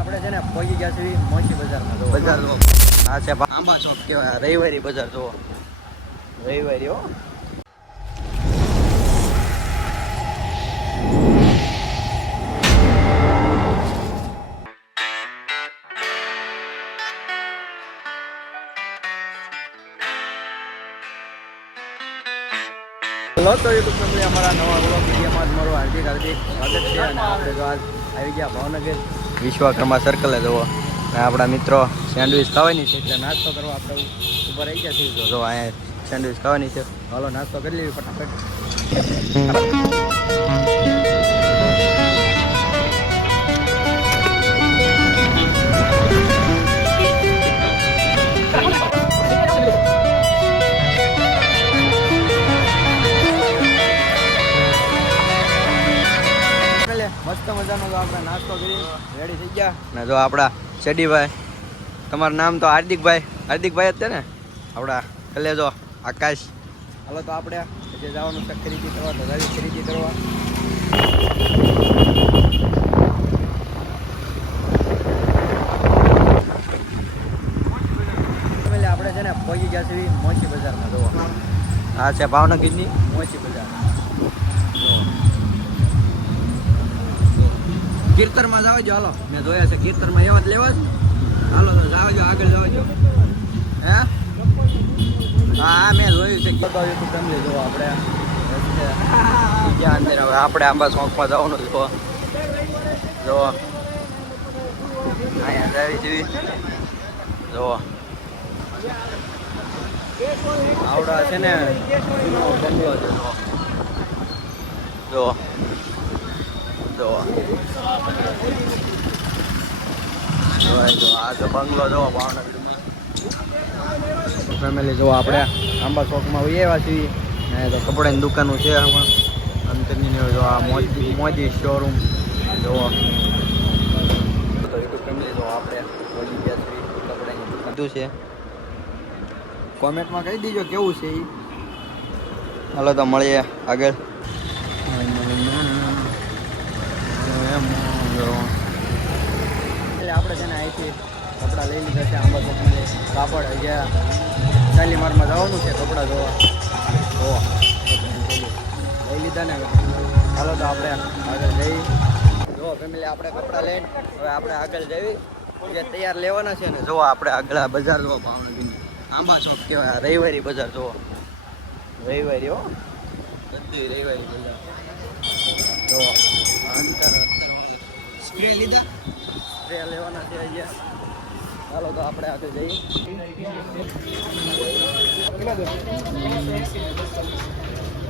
આપણે છે ને પહોંચી ગયા છીએ મોચી બજારમાં. બજાર જો આ છે આંબા ચોક કહેવાય, રવિવારી બજાર જો રવિવારી હો. હેલો તો યુટ્યુબ ફેમિલી, અમારા નવા વ્લોગ વિડીયોમાં તમારું હાર્દિક સ્વાગત છે. અને આપણે જો આજ આવી ગયા ભાવનગર વિશ્વકર્મા સર્કલે જુઓ, અને આપણા મિત્રો સેન્ડવિચ ખાવાની છે એટલે નાસ્તો કરવા આપણે ઉપર આવી ગયા છીએ. જો અહીંયા સેન્ડવિચ ખાવાની છે, હાલો નાસ્તો કરી લેવી ફટાફટ. મસ્ત મજાનો તો આપણે નાસ્તો કરી રેડી થઈ ગયા. ને જો આપણા શેડીભાઈ, તમારું નામ તો હાર્દિકભાઈ જ છે ને આપણા કલેજો આકાશ. હાલો તો આપણે જે જવાનું છે ખરીદી કરવા, તો ગાડી ખરીદી કરવા. આપણે છે ને પહોંચી ગયા છીએ મોચી બજારમાં. જુઓ આ છે ભાવનગરની મોચી બજાર. કીર્તનમાં જાવ જો, હાલો મેં જોયા છે કીર્તનમાં એવા જ લેવા જ. હાલો તો જાવ જો, આગળ જાવ જો. હે હા મેં જોયું છે. યુટ્યુબ ફેમિલી જો આપણે ત્યાં અંદર હવે આપણે આંબા ચોકમાં જવાનું જો. જો અહીંયા જાવી જેવી જો આવડા છે ને બંગલો છે જો. આ તો બંગલો જો ભાવનગરમાં ફેમિલી. જો આપણે આંબા ચોકમાં આવ્યા છીએ ને, તો કપડાની દુકાનો છે આમાં અંતરની. જો આ મોદી શોરૂમ જો. તો યુટ્યુબ ફેમિલી જો આપણે બોલી ગયા છીએ કપડાની દુકાન છે. કોમેન્ટમાં કહી દીજો કેવું છે એ. હાલો તો મળીએ આગળ. એટલે આપણે છે ને અહીંથી કપડાં લઈ લીધા છે આંબા ચોકમાં. કાપડ અહીંયા શાલીમારમાં જવાનું છે કપડાં જોવા. લઈ લીધા ને. ચાલો તો આપણે આગળ જઈ. જો ફેમિલી આપણે કપડાં લઈને હવે આપણે આગળ જઈ જે તૈયાર લેવાના છે ને. જોવો આપણે આગળ બજાર જોવો ભાવનગર આંબા ચોક કહેવાય, રવિવારી બજાર જોવો. રવિવારી હો, બધી રવિવારી બજાર જોવો. સ્પ્રે લીધા, સ્પ્રે લેવાના છે અહીંયા. ચાલો તો આપણે આગળ જઈએ.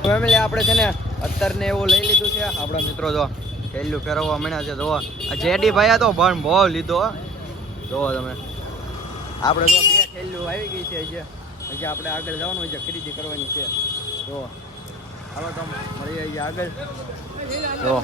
ફેમિલી આપણે છે ને અત્તરને એવું લઈ લીધું છે. આપણા મિત્રો જો થેલીઓ ફેરવવા મળ્યા છે. જોવો આ જેડી ભાઈ તો પણ બહુ લીધો. જોવો તમે, આપણે તો 2 થેલીઓ આવી ગઈ છે. હજી આપણે આગળ જવાનું હોય છે, ખરીદી કરવાની છે. જો હાલો તો મળીએ અહીંયા આગળ. જો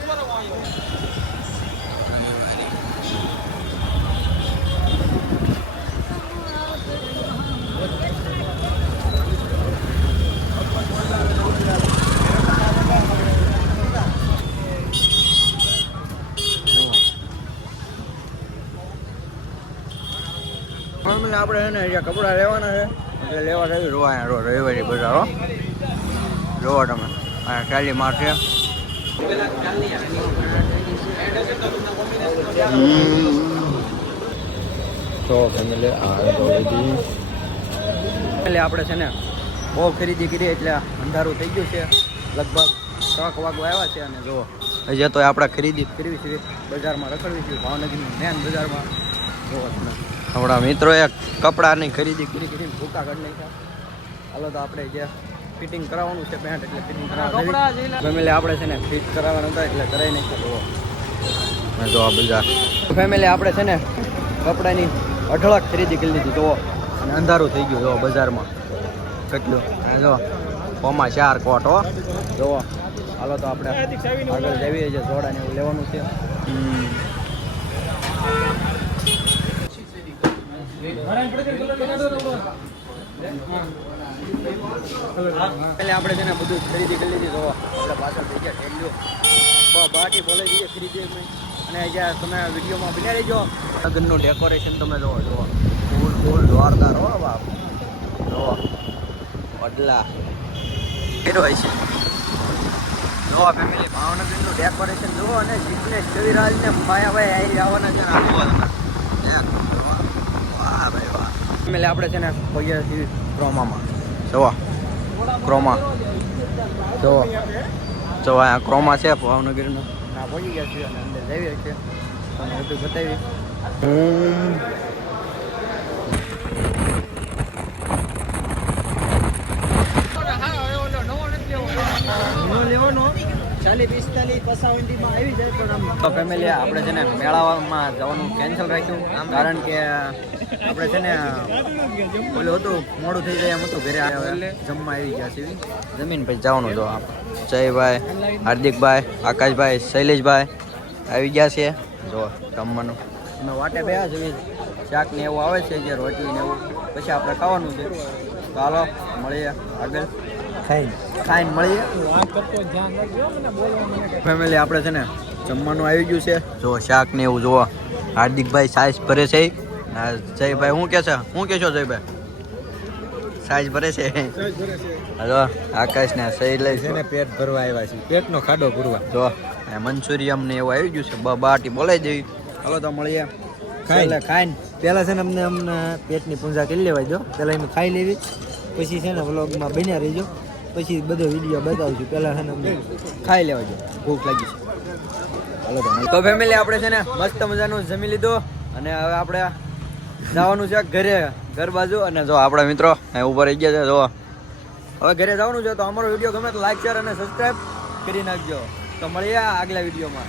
આપણે છે ને અહીંયા કપડાં લેવાના છે એટલે લેવા જઈએ. રોવા રવિવારી બજાર જોવો તમે. અહીંયા શાલીમાર છે. તો ફેમિલી આપણે છે ને બહુ ખરીદી કરી એટલે અંધારું થઈ ગયું છે. લગભગ 3 વાગવા આવ્યા છે. અને જો હજી તો આપણે ખરીદી કરવી છે, બજારમાં રખડવી છે ભાવનગરની મેન બજારમાં. જોવો તમે આપણા મિત્રોએ કપડાની ખરીદી કરીને ભૂકા કરી નાખ્યા. હાલો તો આપણે જે ફિટિંગ કરાવવાનું છે પેન્ટ, એટલે ફિટિંગ કરાવવાનું ફેમિલી આપણે છે ને ફિટ કરાવવાનું હતા એટલે કરાવી નાખ્યા. જો આ બજાર ફેમિલી આપણે છે ને કપડાની અઢળક ખરીદી કરી લીધી. જુઓ અને અંધારું થઈ ગયું. જો બજારમાં કેટલું જો ફોમાં 4 કોટ હો. જુઓ હાલો તો આપણે આગળ જઈએ છે. જોડાને એવું લેવાનું છે. આપણે છે ને બધું ખરીદી કરી લીધી. તો આપણે પાછળ થઈ ગયા ઠેલ્યું. બાટી બોલાવી દઈએ ખરીદી અને જ્યાં તમે વિડીયોમાં બની રહેજો. લગ્નનું ડેકોરેશન તમે જોવો ફૂલ જોરદાર હો બાપ. જોવો વડલા કેરો હોય છે. જોવો ફેમિલી ભાવનગરનું ડેકોરેશન જોવો અને જિગ્નેશ કવિરાજ ને માયાભાઈ આવી આવવાના છે ને જોવો તમે. વાહ ભાઈ વાહ. ફેમિલી આપણે છે ને પહોંચ્યા છીએ ક્રોમામાં. જોવો ક્રોમા જોવો અહીંયા ક્રોમા છે ભાવનગરનું. ના પહોંચી ગયા છીએ અને અંદર જઈએ છીએ અને બધું બતાવી. ફેમિલી આપણે છે ને મેળામાં જવાનું કેન્સલ રાખ્યું કારણ કે આપણે છે ને ઓલું હતું મોડું થઈ જાય એમ હતું ઘરે જમવા આવી ગયા છે જમીન પછી જવાનું જો જયભાઈ હાર્દિકભાઈ આકાશભાઈ શૈલેષભાઈ આવી ગયા છે જો જમવાનું અમે વાટે બેઠા છીએ શાક ને એવું આવે છે જે રોટલી ને એવું પછી આપણે ખાવાનું છે તો હાલો મળીએ આગળ ખાઈને મળીએ. ફેમિલી આપણે છે ને જમવાનું આવી ગયું છે જો શાક ને એવું જોવો હાર્દિકભાઈ સાઈઝ ભરે છે. જયભાઈ શું કે છે શું કહેશો જયભાઈ? સાઈઝ ભરે છે. હલો આકાશ ને શૈલેષ છે ને પેટ ભરવા આવ્યા છે પેટનો ખાડો પૂરવા. જો મંચુરિયમ ને એવું આવી ગયું છે બાટી બોલાવી દેવી. હાલો તો મળીએ ખાઈને પહેલા છે ને અમને પેટની પૂંજા કરી લેવાય જો પહેલા એમ ખાઈ લેવી પછી છે ને વ્લોગમાં બન્યા રહીજો પછી બધો વિડીયો બતાવશું. પહેલા છે ને અમને ખાઈ લેવા જો ભૂખ લાગી છે. હાલો તો ફેમિલી આપણે છે ને મસ્ત મજાનું જમી લીધું અને હવે આપણે જવાનું છે ઘર બાજુ. અને જો આપણા મિત્રો ઉપર રહી ગયા છે જો હવે ઘરે જવાનું છે તો અમારો વિડીયો ગમે તો લાઈક શેર અને સબસ્ક્રાઈબ કરી નાખજો. તો મળીએ આગલા વિડીયોમાં.